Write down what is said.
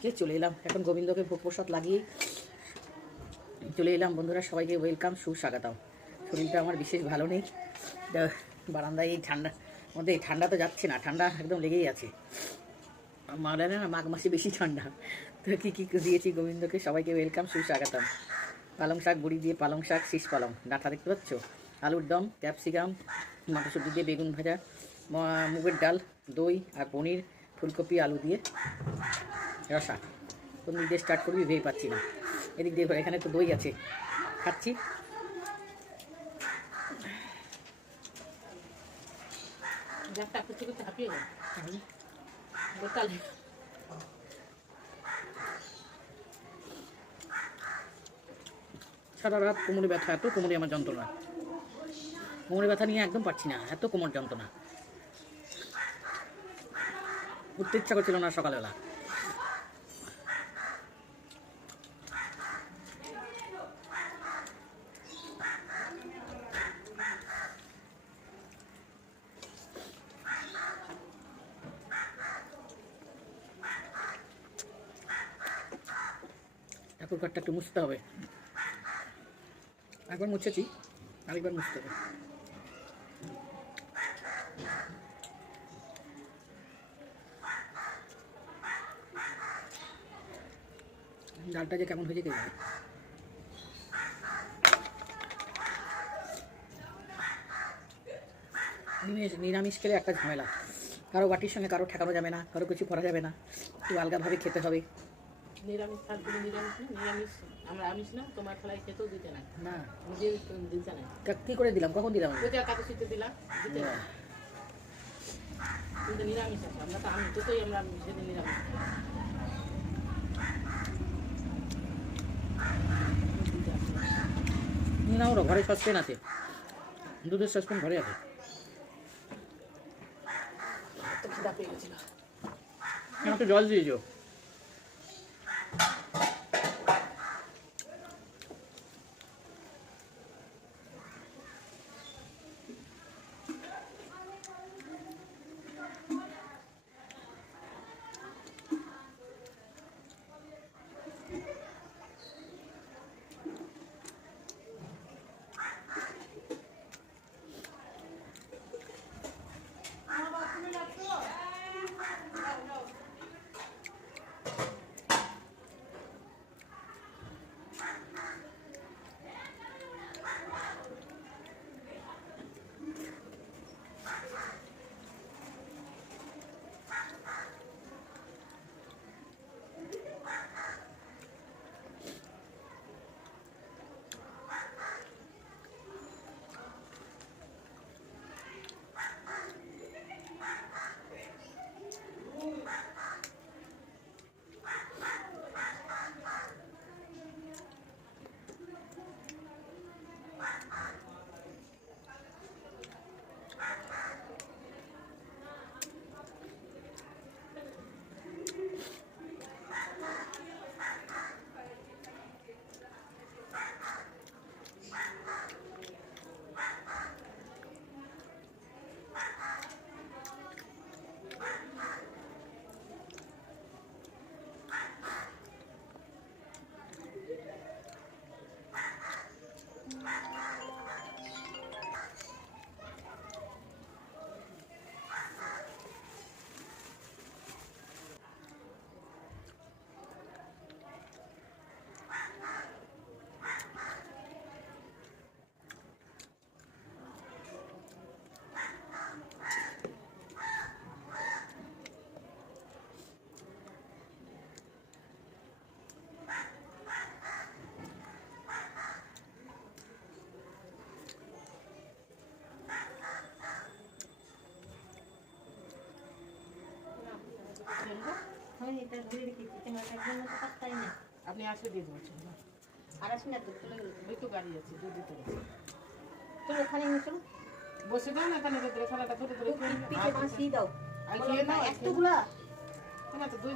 আজকে চলে এলাম এখন গোবিন্দকে ভোগ প্রসাদ লাগিয়ে চলে এলাম। বন্ধুরা সবাইকে ওয়েলকাম, সুস্বাগতম। শরীরটা আমার বিশেষ ভালো নেই, বারান্দায় এই ঠান্ডা মধ্যে ঠান্ডা তো যাচ্ছে না, ঠান্ডা একদম লেগেই আছে। মারা না মাঘ মাসে বেশি ঠান্ডা। তো কী কী দিয়েছি গোবিন্দকে, সবাইকে ওয়েলকাম, সুস্বাগতম। পালং শাক বড়ি দিয়ে পালং শাক, শীষ পালং ডাঁটা দেখতে পাচ্ছ, আলুর দম, ক্যাপসিকাম, মটরশুঁটি দিয়ে বেগুন ভাজা, মুগের ডাল, দই আর পনির, ফুলকপি আলু দিয়ে রসা। কোন দিক দিয়ে স্টার্ট করবি ভেবে পাচ্ছি না। এদিক দিয়ে এখানে তো দই আছে, খাচ্ছি। সারা রাত কোমরে ব্যথা, এত কোমরে আমার যন্ত্রণা, কোমরে ব্যথা নিয়ে একদম পারছি না, এত কোমর যন্ত্রণা। উঠতে ইচ্ছা করছিল না সকালবেলা। ঠাকুর ঘরটা একটু মুছতে হবে, একবার মুছেছি, আরেকবার মুছতে হবে। ডালটা যে কেমন হয়েছে কে জানে। নিরামিষ খেলে একটা ঝামেলা, কারো বাটির সঙ্গে কারো ঠেকানো যাবে না, কারো কিছু করা যাবে না, একটু আলগাভাবে খেতে হবে। নিরামিষ থাকবে, নিরামিষ আমরা আমিষ না, তোমার খেলায় খেতেও দিতে না, না নিজে দিতে না। কী করে দিলাম, কখন দিলাম? ওইটা কাকুশিতে দিলাম, দিতে না। কিন্তু নিরামিষ আছে, আমরা তো আমি তোই আমরা সেদিন নিরামিষ। না ওরা ঘরে সসপেন আছে, দুধের সসপেন ঘরে আছে। খিদা পেয়ে গেছিল, আমাকে জল দিয়েছো। আপনি আসলে দিয়ে দেবো। আর আসুন না, তো চলে গেল, ওই তো গাড়ি আছে, দুধ দিতে গেছে। চলো ওখানে চলো, বসে দাও না, তাহলে থালাটা ধরে ধরে পিঠে মাছ দিয়ে দাও, আর খেয়ে নাও এতগুলা। তোমার তো দুই